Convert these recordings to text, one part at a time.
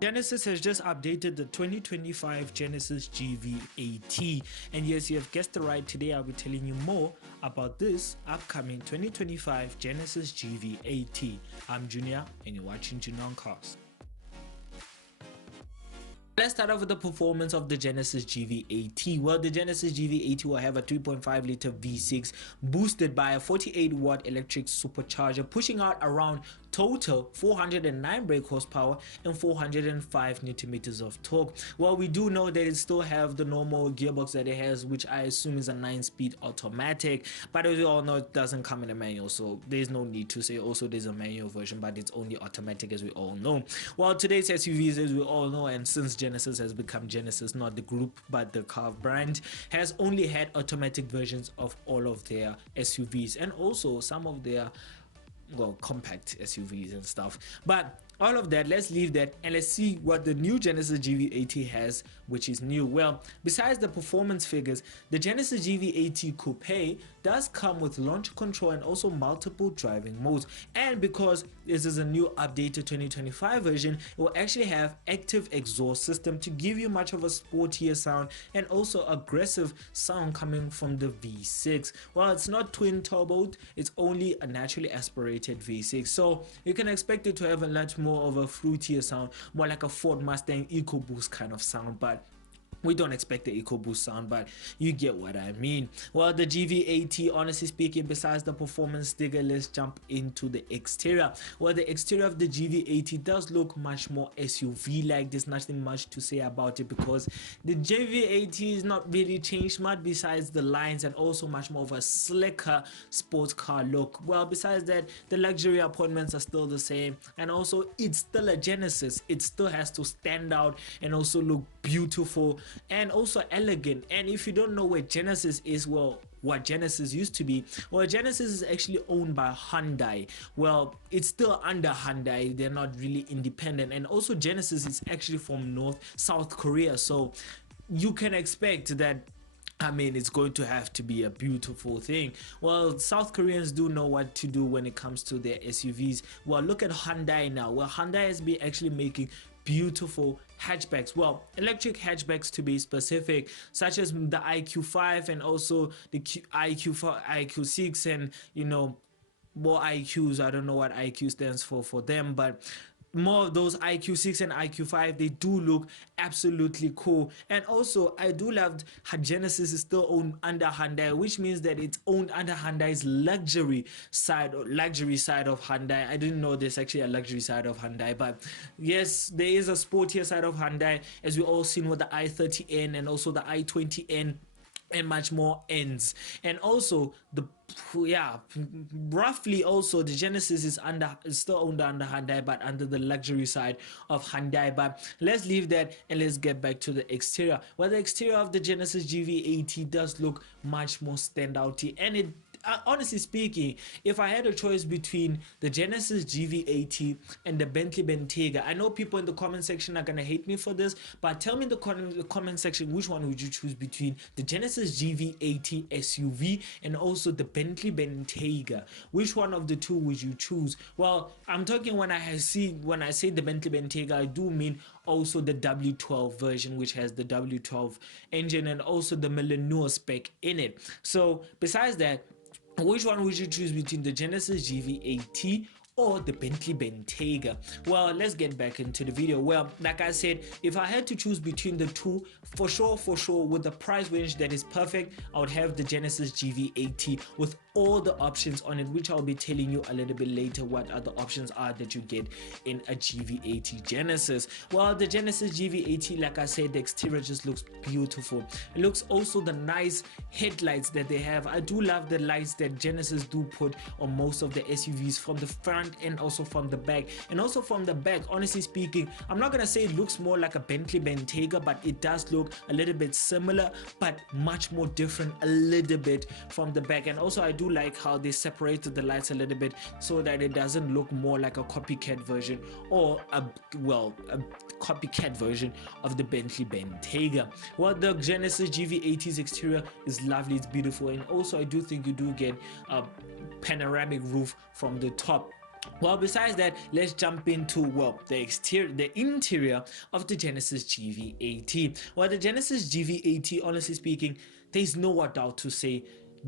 Genesis has just updated the 2025 Genesis GV80, and yes, you have guessed it right. Today I'll be telling you more about this upcoming 2025 Genesis GV80. I'm Junior and you're watching Junior on Cars. Let's start off with the performance of the Genesis GV80. Well, the Genesis GV80 will have a 3.5 liter V6 boosted by a 48 watt electric supercharger, pushing out around total 409 brake horsepower and 405 newton meters of torque. Well, we do know that it still have the normal gearbox that it has, which I assume is a 9-speed automatic, but as we all know, it doesn't come in a manual, so there's no need to say also there's a manual version, but it's only automatic, as we all know. Well, today's SUVs, as we all know, and since Genesis has become Genesis, not the group but the car brand, has only had automatic versions of all of their SUVs and also some of their compact SUVs and stuff. But all of that, let's leave that and let's see what the new Genesis GV80 has, which is new. Well, besides the performance figures, the Genesis GV80 Coupe does come with launch control and also multiple driving modes. And because this is a new updated 2025 version, it will actually have active exhaust system to give you much of a sportier sound and also aggressive sound coming from the V6. Well, it's not twin turbo, it's only a naturally aspirated V6, so you can expect it to have a lot more of a fruitier sound, more like a Ford Mustang EcoBoost kind of sound, but we don't expect the EcoBoost sound, but you get what I mean. Well, the GV80, honestly speaking, besides the performance sticker, let's jump into the exterior. Well, the exterior of the GV80 does look much more SUV-like. There's nothing much to say about it because the GV80 is not really changed much besides the lines and also much more of a slicker sports car look. Well, besides that, the luxury appointments are still the same, and also it's still a Genesis. It still has to stand out and also look beautiful and also elegant. And if you don't know where Genesis is, well, what Genesis used to be, well, Genesis is actually owned by Hyundai. Well, it's still under Hyundai, they're not really independent, and also Genesis is actually from South Korea, so you can expect that, I mean, it's going to have to be a beautiful thing. Well, South Koreans do know what to do when it comes to their SUVs. Well, look at Hyundai now. Well, Hyundai has been actually making beautiful hatchbacks, well, electric hatchbacks to be specific, such as the IQ5 and also the IQ4, IQ6, and you know, more IQs. I don't know what IQ stands for them, but more of those IQ6 and IQ5, they do look absolutely cool. And also I do love how Genesis is still owned under Hyundai, which means that it's owned under Hyundai's luxury side of Hyundai. I didn't know there's actually a luxury side of Hyundai, but yes, there is a sportier side of Hyundai, as we all seen with the i30N and also the i20N and much more ends. And also roughly also the Genesis is still owned under Hyundai, but under the luxury side of Hyundai. But let's leave that and let's get back to the exterior. Well, the exterior of the Genesis GV80 does look much more standouty, and it honestly speaking, if I had a choice between the Genesis GV80 and the Bentley Bentayga, I know people in the comment section are gonna hate me for this, but tell me in the comment section, which one would you choose between the Genesis GV80 SUV and also the Bentley Bentayga? Which one of the two would you choose? Well, I'm talking when I say the Bentley Bentayga, I do mean also the W12 version, which has the W12 engine and also the Millennium spec in it. So besides that, which one would you choose between the Genesis GV80 or the Bentley Bentayga? Well, let's get back into the video. Well, like I said, if I had to choose between the two, for sure, with the price range that is perfect, I would have the Genesis GV80 with all the options on it, which I'll be telling you a little bit later what other options are that you get in a GV80 Genesis. Well, the Genesis GV80, like I said, the exterior just looks beautiful. It looks also the nice headlights that they have. I do love the lights that Genesis do put on most of the SUVs from the front and also from the back. And also from the back, honestly speaking, I'm not gonna say it looks more like a Bentley Bentayga, but it does look a little bit similar, but much more different a little bit from the back. And also I do like how they separated the lights a little bit so that it doesn't look more like a copycat version or a copycat version of the Bentley Bentayga. Well, the Genesis GV80's exterior is lovely, it's beautiful, and also I do think you do get a panoramic roof from the top. Well, besides that, let's jump into, well, the interior of the Genesis GV80. Well, the Genesis GV80, honestly speaking, there's no doubt to say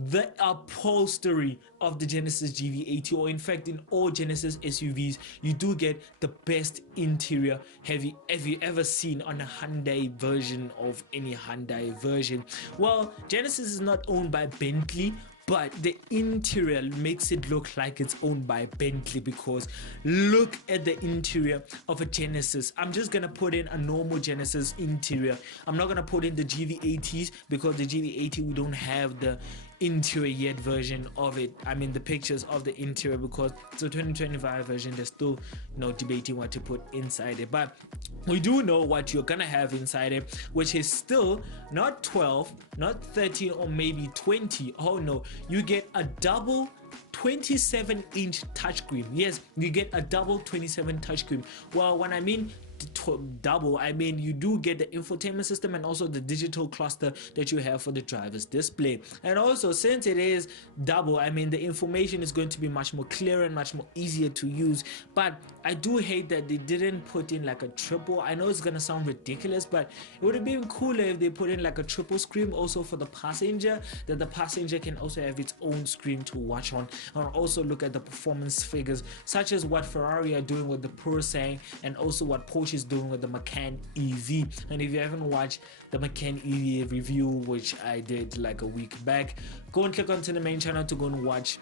the upholstery of the Genesis GV80, or in fact in all Genesis SUVs, you do get the best interior have you ever seen on a Hyundai version of any Hyundai version. Well, Genesis is not owned by Bentley, but the interior makes it look like it's owned by Bentley, because look at the interior of a Genesis. I'm just gonna put in a normal Genesis interior. I'm not gonna put in the GV80s, because the GV80 we don't have the interior yet version of it. I mean the pictures of the interior, because it's a 2025 version. They're still debating what to put inside it, but we do know what you're gonna have inside it, which is still not 12, not 13, or maybe 20. Oh no, you get a double 27-inch touchscreen. Yes, you get a double 27 touchscreen. Well, when I mean double, I mean you do get the infotainment system and also the digital cluster that you have for the driver's display. And also, since it is double, I mean the information is going to be much more clear and much more easier to use. But I do hate that they didn't put in like a triple. I know it's gonna sound ridiculous, but it would have been cooler if they put in like a triple screen also for the passenger, that the passenger can also have its own screen to watch on, and also look at the performance figures, such as what Ferrari are doing with the Pursang, and also what Porsche is doing with the Macan EV. And if you haven't watched the Macan EV review, which I did like a week back, go and click onto the main channel to go and watch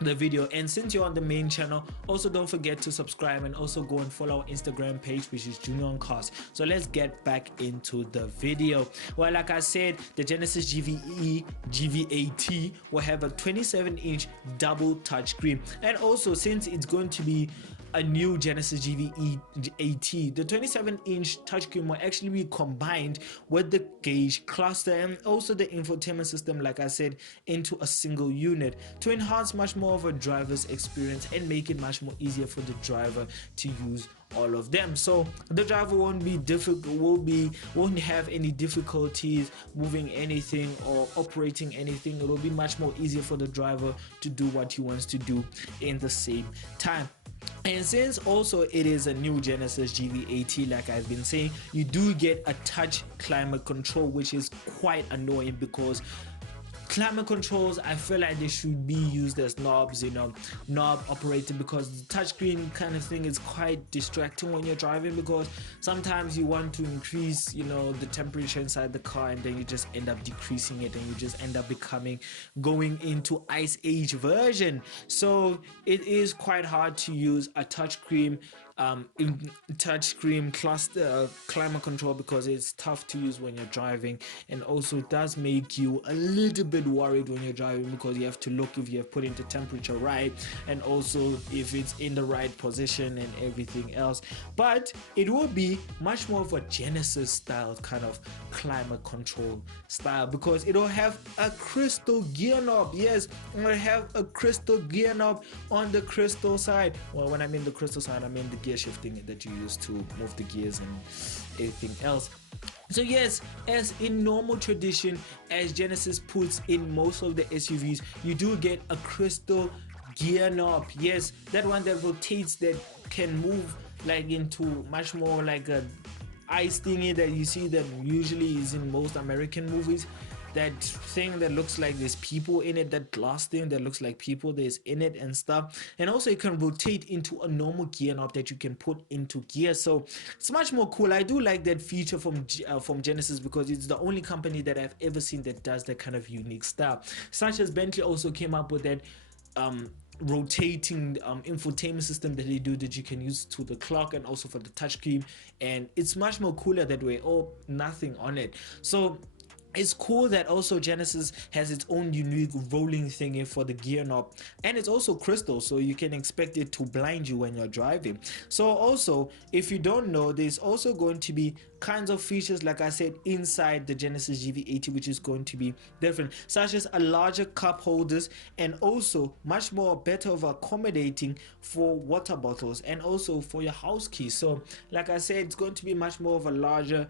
the video. And since you're on the main channel, also don't forget to subscribe and also go and follow our Instagram page, which is Junior on Cars. So let's get back into the video. Well, like I said, the Genesis GV80 will have a 27-inch double touchscreen, and also since it's going to be a new Genesis GV80, the 27-inch touchscreen will actually be combined with the gauge cluster and also the infotainment system, like I said, into a single unit to enhance much more of a driver's experience and make it much more easier for the driver to use all of them. So the driver won't have any difficulties moving anything or operating anything. It will be much more easier for the driver to do what he wants to do in the same time. And since also it is a new Genesis GV80, like I've been saying, you do get a touch climate control, which is quite annoying, because climate controls, I feel like they should be used as knobs, knob operated, because the touchscreen kind of thing is quite distracting when you're driving, because sometimes you want to increase the temperature inside the car, and then you just end up decreasing it, and you just end up going into Ice Age version. So it is quite hard to use a touchscreen cluster climate control, because it's tough to use when you're driving, and also it does make you a little bit worried when you're driving, because you have to look if you have put in the temperature right, and also if it's in the right position and everything else. But it will be much more of a Genesis style kind of climate control style, because it will have a crystal gear knob. Yes, it will have a crystal gear knob on the crystal side. Well, when I mean the crystal side, I mean the gear shifting that you use to move the gears and everything else. So yes, as in normal tradition, as Genesis puts in most of the SUVs, you do get a crystal gear knob. Yes, that one that rotates, that can move like into much more like a ice thingy that you see that usually is in most American movies. That thing that looks like there's people in it, that glass thing that looks like people there's in it and stuff. And also it can rotate into a normal gear knob that you can put into gear. So it's much more cool. I do like that feature from Genesis, because it's the only company that I've ever seen that does that kind of unique style. Such as Bentley also came up with that rotating infotainment system that they do, that you can use to the clock and also for the touchscreen, and it's much more cooler that way, or nothing on it. So it's cool that also Genesis has its own unique rolling thingy for the gear knob, and it's also crystal, so you can expect it to blind you when you're driving. So also, if you don't know, there's also going to be kinds of features, like I said, inside the Genesis GV80, which is going to be different, such as a larger cup holders, and also much more better of accommodating for water bottles and also for your house keys. So like I said, it's going to be much more of a larger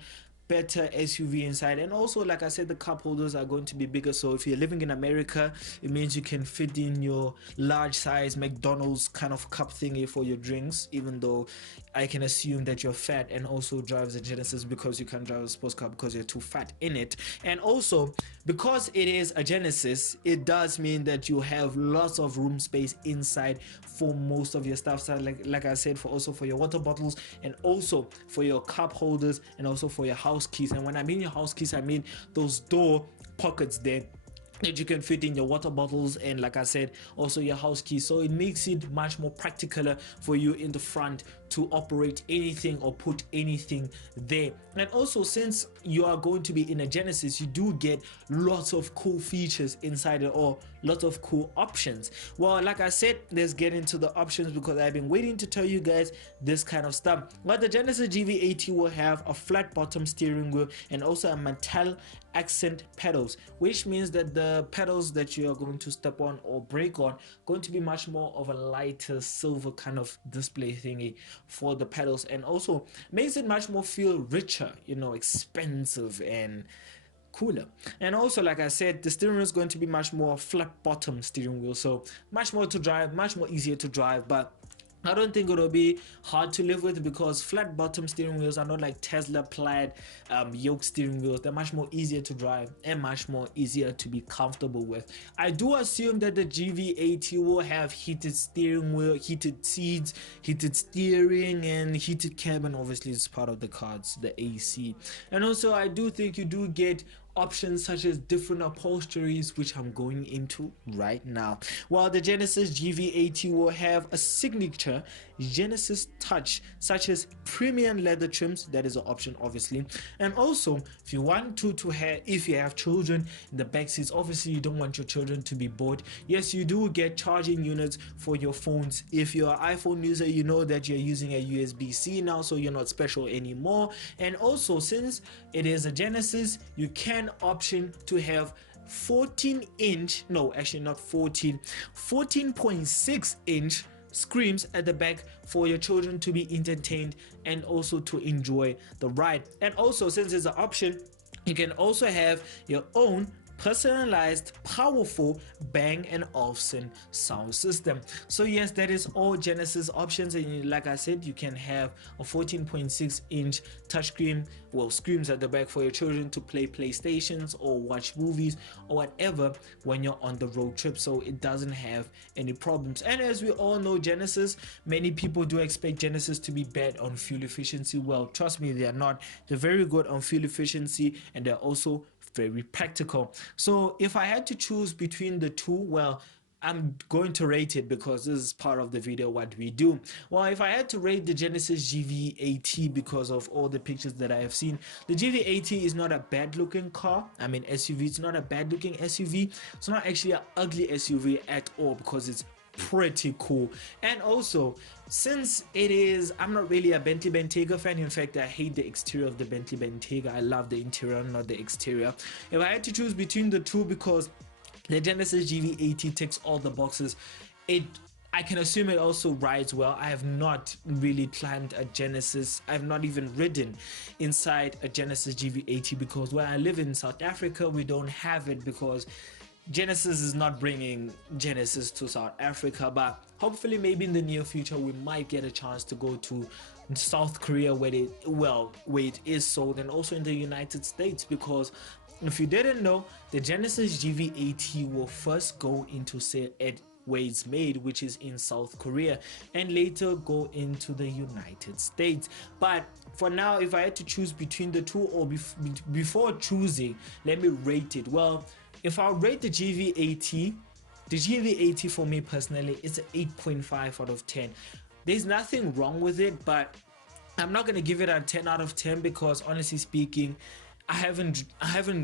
better SUV inside. And also, like I said, the cup holders are going to be bigger, so if you're living in America, it means you can fit in your large size McDonald's kind of cup thingy for your drinks, even though I can assume that you're fat and also drives a Genesis, because you can't drive a sports car because you're too fat in it. And also, because it is a Genesis, it does mean that you have lots of room space inside for most of your stuff. So like I said, for your water bottles, and also for your cup holders, and also for your house keys. And when I mean your house keys, I mean those door pockets there that you can fit in your water bottles, and like I said, also your house keys. So it makes it much more practical for you in the front to operate anything or put anything there. And also, since you are going to be in a Genesis, you do get lots of cool features inside it, or lots of cool options. Well, like I said, let's get into the options, because I've been waiting to tell you guys this kind of stuff. Well, the Genesis GV80 will have a flat bottom steering wheel and also a metal accent pedals, which means that the pedals that you are going to step on or brake on going to be much more of a lighter silver kind of display thingy for the pedals, and also makes it much more feel richer, expensive and cooler. And also, like I said, the steering wheel is going to be much more flat bottom steering wheel, so much more to drive, much more easier to drive. But I don't think it'll be hard to live with, because flat bottom steering wheels are not like Tesla plaid yoke steering wheels. They're much more easier to drive and much more easier to be comfortable with. I do assume that the GV80 will have heated steering wheel, heated seats, heated steering, and heated cabin. Obviously, it's part of the cards, the AC. And also, I do think you do get options such as different upholsteries, which I'm going into right now. While the Genesis GV80 will have a signature Genesis touch, such as premium leather trims. That is an option, obviously. And also, if you want to have, if you have children in the back seats, obviously you don't want your children to be bored. Yes, you do get charging units for your phones. If you're an iPhone user, you know that you're using a USB-C now, so you're not special anymore. And also, since it is a Genesis, you can option to have 14.6 inch screens at the back for your children to be entertained and also to enjoy the ride. And also, since it's an option, you can also have your own personalized, powerful Bang & Olufsen sound system. So yes, that is all Genesis options, and like I said, you can have a 14.6 inch touchscreen, well, screens at the back for your children to play PlayStations or watch movies or whatever when you're on the road trip, so it doesn't have any problems. And as we all know, Genesis, many people do expect Genesis to be bad on fuel efficiency. Well, trust me, they are not. They're very good on fuel efficiency, and they're also very practical. So if I had to choose between the two, well, I'm going to rate it because this is part of the video what we do. Well, if I had to rate the Genesis GV80 because of all the pictures that I have seen, the GV80 is not a bad looking car. I mean SUV, it's not a bad looking SUV. It's not actually an ugly SUV at all, because it's pretty cool. And also, since it is, I'm not really a Bentley Bentayga fan. In fact, I hate the exterior of the Bentley Bentayga. I love the interior, not the exterior. If I had to choose between the two, because the Genesis GV80 ticks all the boxes, I can assume it also rides well. I have not really climbed a Genesis. I've not even ridden inside a Genesis GV80, because where I live in South Africa, we don't have it, because Genesis is not bringing Genesis to South Africa. But hopefully, maybe in the near future, we might get a chance to go to South Korea, where it is sold, and also in the United States, because if you didn't know, the Genesis GV80 will first go into sale at where it's made, which is in South Korea, and later go into the United States. But for now, if I had to choose between the two, or before choosing, let me rate it. Well, if I rate the GV80 for me personally, it's an 8.5 out of 10. There's nothing wrong with it, but I'm not gonna give it a 10 out of 10, because honestly speaking, I haven't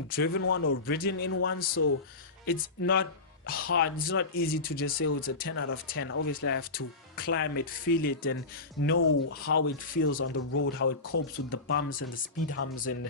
driven one or ridden in one, so it's not hard. It's not easy to just say, oh, it's a 10 out of 10. Obviously, I have to climb it, feel it, and know how it feels on the road, how it copes with the bumps and the speed humps and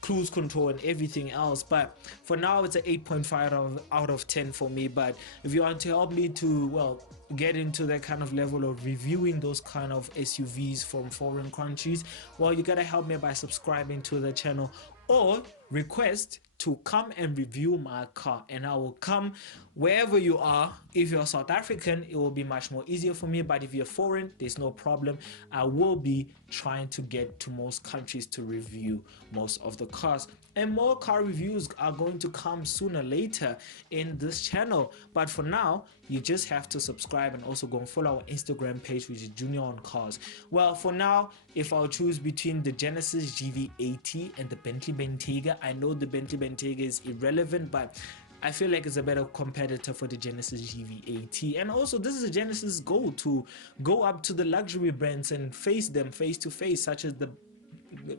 cruise control and everything else. But for now it's an 8.5 out of 10 for me. But if you want to help me to, well, get into that kind of level of reviewing those kind of SUVs from foreign countries, well, you gotta help me by subscribing to the channel or request to come and review my car, and I will come wherever you are. If you're South African, it will be much more easier for me, but if you're foreign, there's no problem. I will be trying to get to most countries to review most of the cars, and more car reviews are going to come sooner or later in this channel. But for now, you just have to subscribe and also go and follow our Instagram page, which is Junior on Cars. Well, for now, if I'll choose between the Genesis GV80 and the Bentley Bentayga, I know the Bentley Bentayga is irrelevant, but I feel like it's a better competitor for the Genesis GV80. And also, this is a Genesis goal to go up to the luxury brands and face them face to face, such as the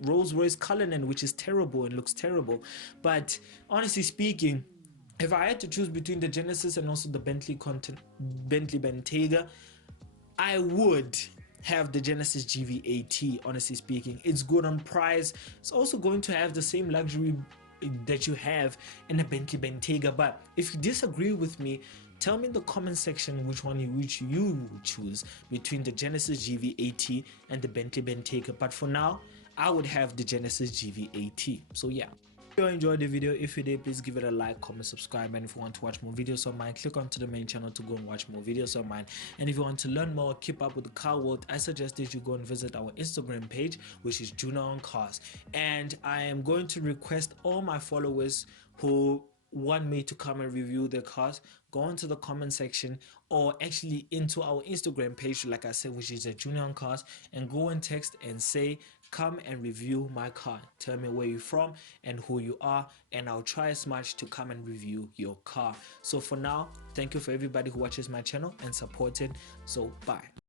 Rolls-Royce Cullinan, which is terrible and looks terrible. But honestly speaking, if I had to choose between the Genesis and also the Bentley Bentayga, I would have the Genesis GV80. Honestly speaking, it's good on price. It's also going to have the same luxury that you have in a Bentley Bentayga. But if you disagree with me, tell me in the comment section which you would choose between the Genesis GV80 and the Bentley Bentayga. But for now, I would have the Genesis GV80. So yeah. If you enjoyed the video, if you did, please give it a like, comment, subscribe, and if you want to watch more videos of mine, click onto the main channel to go and watch more videos of mine. And if you want to learn more, keep up with the car world, I suggest that you go and visit our Instagram page, which is Junior on Cars. And I am going to request all my followers who want me to come and review their cars, go into the comment section or actually into our Instagram page, like I said, which is a Junior on Cars, and go and text and say, come and review my car. Tell me where you're from and who you are, and I'll try as much to come and review your car. So for now, thank you for everybody who watches my channel and supports it. So bye.